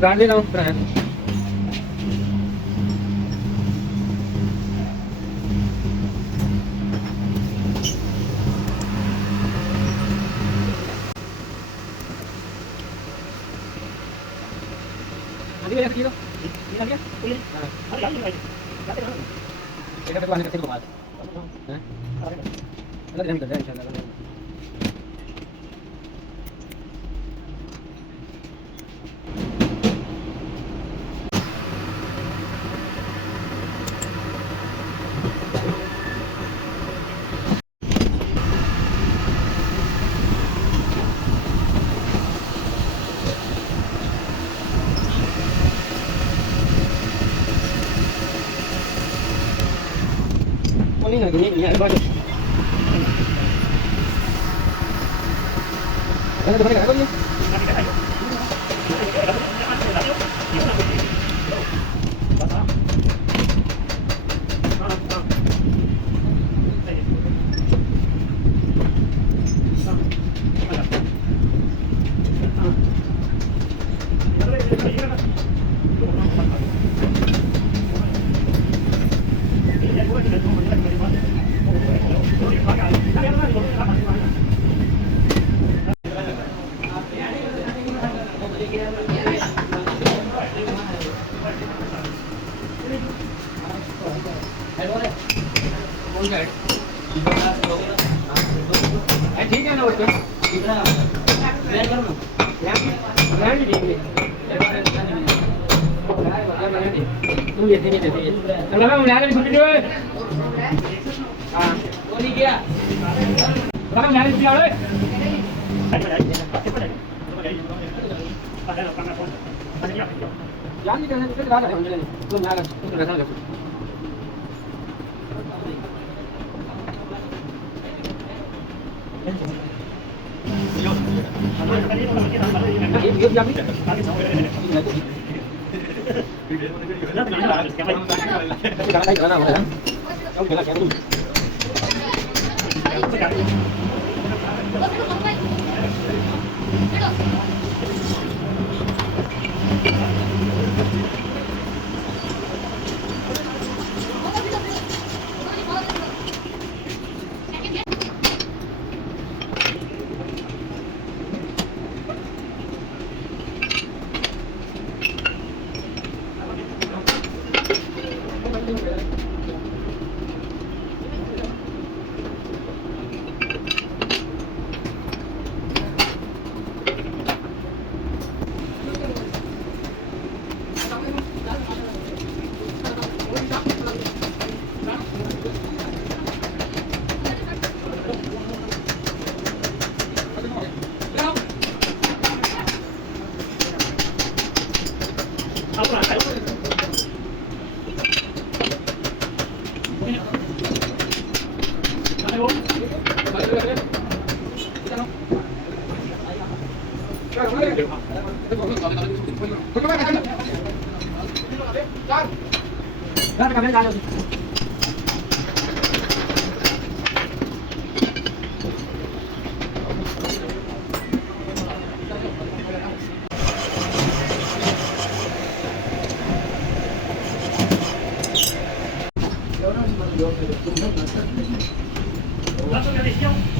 Branded now, brand. Nanti banyak kilo. Ini lagi ya? Ini. Ada lagi lagi. Kita ketuaan kasih lumayan. Hah? Ada yang ada insyaallah. Ini ada banyak. Ada banyak apa ni? ठीक है ना उसके तुम ये नहीं देते चलो मैं उन्हें भी सुन लो हां वो नहीं किया मैं उन्हें भी दिया रे यार नहीं करना तो बात है तुम ना कर तुम कैसा कर Dami kami tayo. Langsung dari siang.